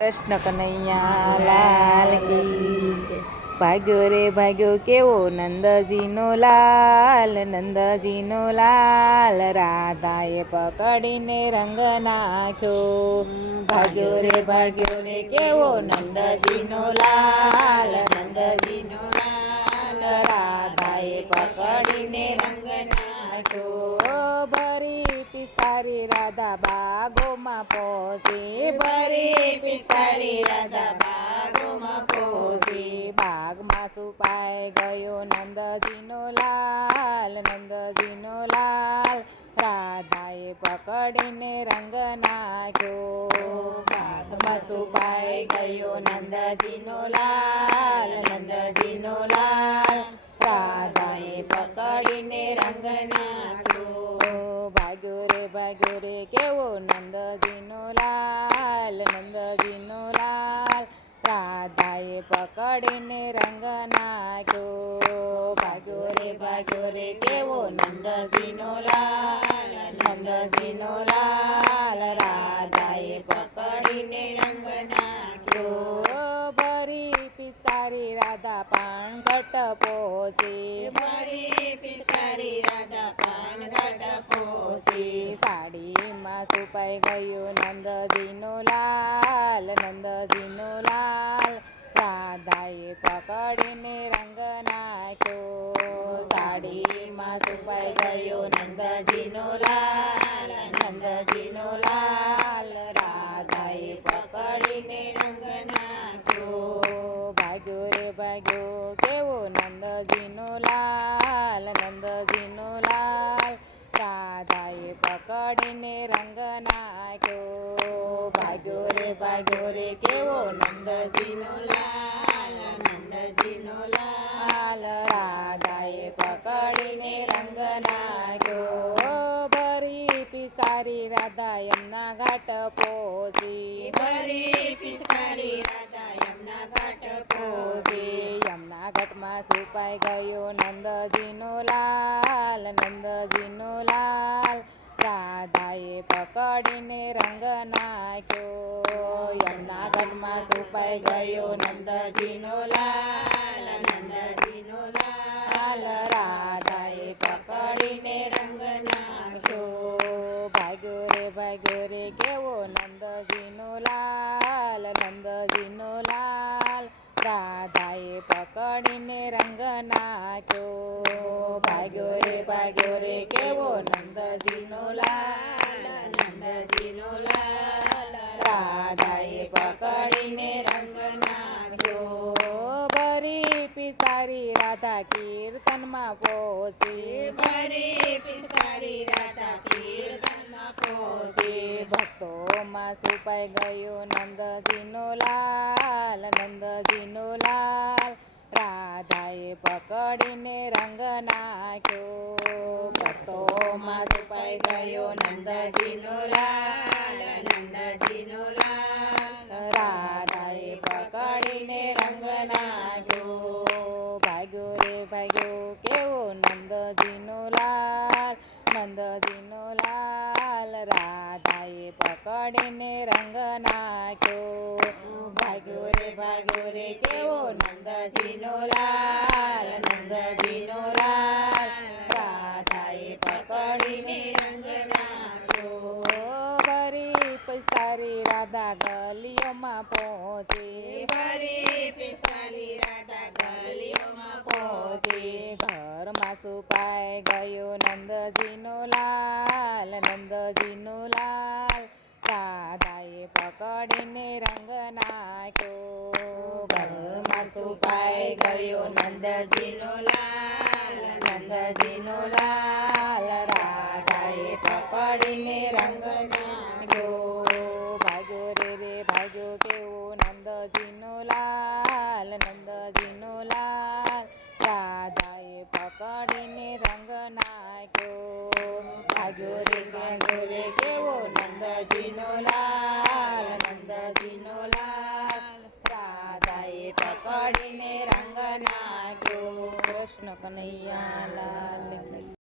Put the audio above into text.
કૃષ્ણ કનૈયા લાલ કી ભાગ્યો રે ભાગ્યો કેવો નંદજીનો લાલ, નંદજીનો લાલ રાધાએ પકડીને રંગ નાખ્યો. ભાગ્યો રે કેવો નંદજીનો લાલ, નંદજીનો લાલ રાધાએ પકડીને રંગ નાખ્યો. ભરી પિસ્કારી રાધા બાગોમાં પહોંચી, ભરી પિસ્કારી રાધા બાગોમાં પહોંચી. બાગમાં છુપાઈ ગયો નંદજીનો લાલ, નંદજીનો લાલ રાધાએ પકડીને રંગ નાખ્યો. બાગમાં છુપાઈ ગયો નંદજીનો લાલ, નંદજીનો લાલ રાધાએ પકડીને રંગ નાખ્યો. ભાગ્યો રે કેવો નંદજીનો લાલ, નંદજીનો લાલ રાધાએ પકડીને રંગ નાખ્યો. ભાગ્યો રે કેવો નંદજીનો લાલ, નંદજીનો લાલ રાધાએ પકડીને રંગ નાખ્યો. ભરી પિસ્કારી રાધા પાનઘટ પહોંચી, ભરી પિસ્કારી રાધા પાનઘટ પહોંચી. સાડીમાં છુપાઈ ગયો નંદજીનો લાલ, નંદજીનો લાલ રાધાએ પકડીને રંગ નાખ્યો. સાડીમાં છુપાઈ ગયો નંદજીનો લાલ, નંદજીનો લાલ રાધાએ પકડીને રંગ નાખ્યો. ભાગ્યો કેવો નંદજીનો લાલ, નંદજીનો લાલ રાધાએ પકડીને રંગ નાખ્યો. ભાગ્યો રે કેવો નંદજીનો લાલ, નંદજીનો લાલ રાધાએ પકડીને રંગ નાખ્યો. ભરી પિસ્કારી રાધા યમુના ઘાટ પહોંચી, ભરી પિસ્કારી રાધા યમુના ઘાટ પહોંચી. યમુના ઘાટમાં છુપાઈ ગયો નંદજીનો લાલ, નંદજીનો લાલ રાધાએ પકડીને રંગ નાખ્યો. યમુના ઘાટમાં છુપાઈ ગયો નંદજીનો લાલ, નંદજીનો લાલ રાધાએ પકડીને રંગ નાખ્યો. ભાગ્યો રે કેવો નંદજીનો લાલ, નંદજીનો લાલ રાધાએ પકડીને રંગ નાખ્યો. ભાગ્યો રે કેવો નંદજીનો લાલ, નંદજીનો લાલ રાધાએ પકડીને રંગ નાખ્યો. ભરી પિસ્કારી રાધા કીર્તનમાં પહોંચી, ભરી પિસ્કારી રાધા કીર્તનમાં પહોંચી. ભક્તોમાં છુપાઈ ગયો નંદજીનો લાલ, નંદજીનો લાલ રાધાએ પકડીને રંગ નાખ્યો. ભક્તોમાં છુપાઈ ગયો નંદજીનો લાલ, નંદજીનો લાલ રાધાએ પકડીને રંગ નાખ્યો. ભાગ્યો કેવો નંદજીનો લાલ, નંદજીનો લાલ રાધાએ પકડીને રંગ નાખ્યો. ભાગ્યો રે કેવો નંદજીનો લાલ, નંદજીનો લાલ રાધાએ પકડીને રંગ નાખ્યો. ભરી પિસ્કારી રાધા ગલીઓમાં પહોંચી, ભરી પિસ્કારી રાધા ગલીઓમાં પહોંચી. ઘરમાં છુપાઈ ગયો નંદજીનો લાલ, નંદજીનો લાલ રાધાએ પકડીને રંગ નાખ્યો. ઘરમાં છુપાઈ ગયો નંદજીનો લાલ, નંદજીનો લાલ રાધાએ પકડીને રંગ નાખ્યો. ભાગ્યો કેવો નંદજીનો લાલ, નંદજીનો લાલ રાધાએ પકડીને રંગ નાખ્યો. ભાગ્યો રે કેવો નંદજીનો લાલ, નંદજીનો લાલ રાધાએ પકડીને રંગ નાખ્યો. કૃષ્ણ કનૈયા લાલ.